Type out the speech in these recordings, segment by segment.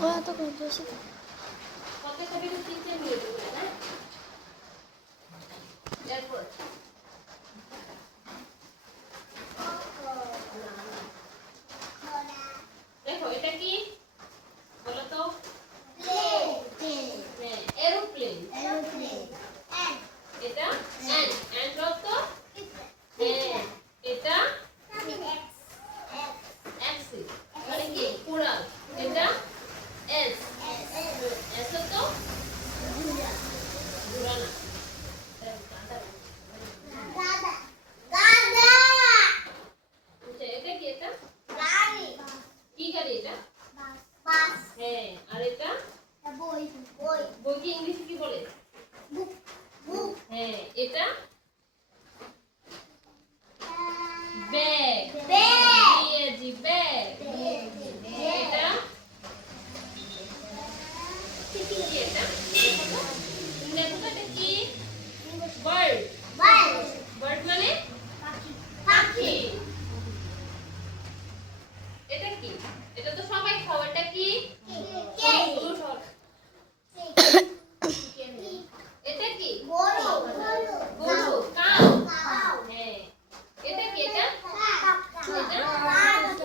ওরা তো করতেছে প্রত্যেকটা ভিডিও 3 মিনিট করে না এরপর দেখো এটা কি বলো তো প্লেন হ্যাঁ এরোপ্লেন এটা এন্ড অর্থ হ্যাঁ এটা অ্যাক্সিস মানে কি প্লুরাল এটা এস এস তো ঘোরানো এটা কি এটা কি গাড়ি এটা হ্যাঁ আর এটা বই কি ইংলিশে কি বলে হ্যাঁ এটা ব্যাগ জি ব্যাগ এটা কি এটা দেখো তো এটা কি বার্ড বার্ড মানে পাখি এটা কি এটা তো সবাই খাওয়াটা কি এটা কি গরু কাউ হ্যাঁ এটা কি এটা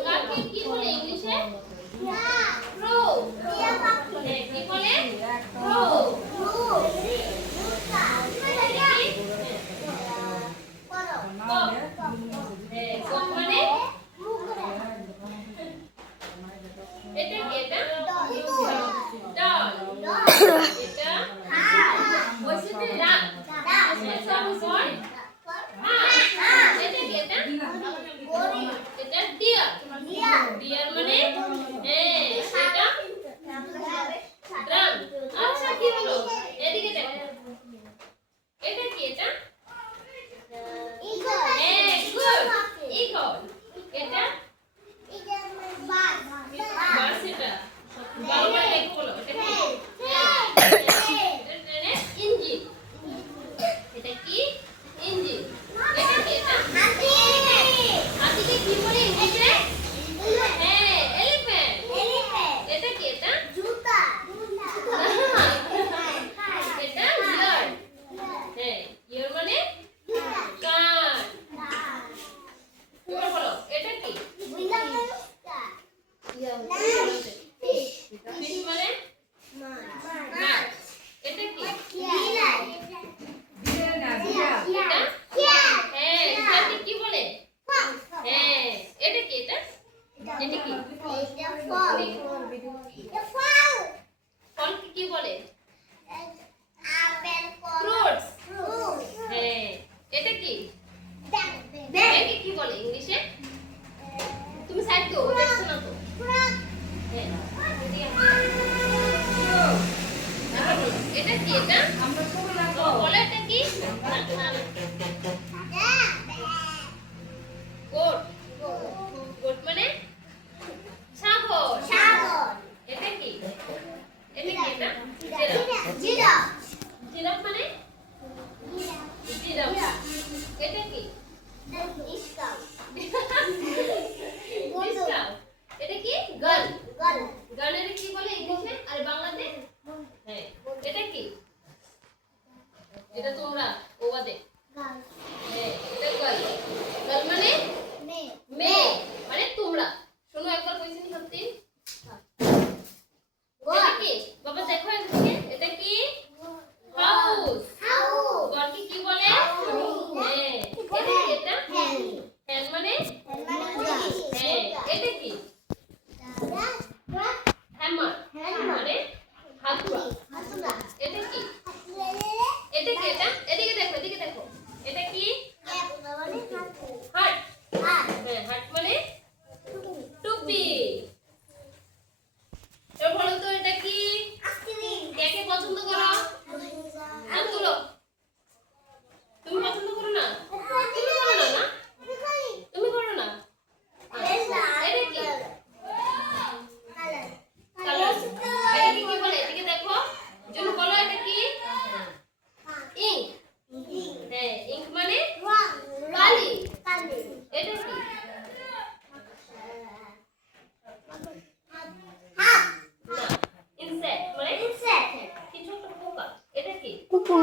কাকে কি বলে ইংলিশে ক্রো হ্যাঁ কি বলে ক্রো মানে এটা কি এটা ডল এটা বসিতে না এটা কি এটা এটা ডিয়ার ডিয়ার মানে এটা ড্রাম আচ্ছা কি হলো এদিকে দেখো এটা কি এটা গুড ইগল এটা বাস এটা ভালো করে দেখো বলো এটা কি ইঞ্জিন এটা কি ইঞ্জিন এটা কি এটা হাতিকে কি বলে ইংলিশে হ্যাঁ এলিফ্যান্ট এটা কি এটা জুতা এটা ইয়ার হ্যাঁ ইয়ার মানে কান এবার বলো এটা কি ফিশ মানে মাছ এটা কি এটা কি বলে হ্যাঁ এটা কি এটা এটা কি ফল কি বলে ফ্রুটস হ্যাঁ এটা কি ব্যাগ কি বলে ইংলিশে তুমি সাইড দাও দেখছো না তো এটা কি এটা বলে এটা কি গোট গোট মানে ছাগল এটা কি এটা কি এটা জিরাফ জিরাফ মানে জিরাফ এটা কি এটা কি গান গানের কি বলে ইংলিশে আর বাংলাতে হ্যাঁ এটা কি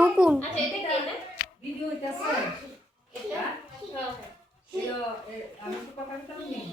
উকুন আচ্ছা এটা কি না ভিডিও হইতাছে এটা হ্যাঁ আমি তো কথা বলতাম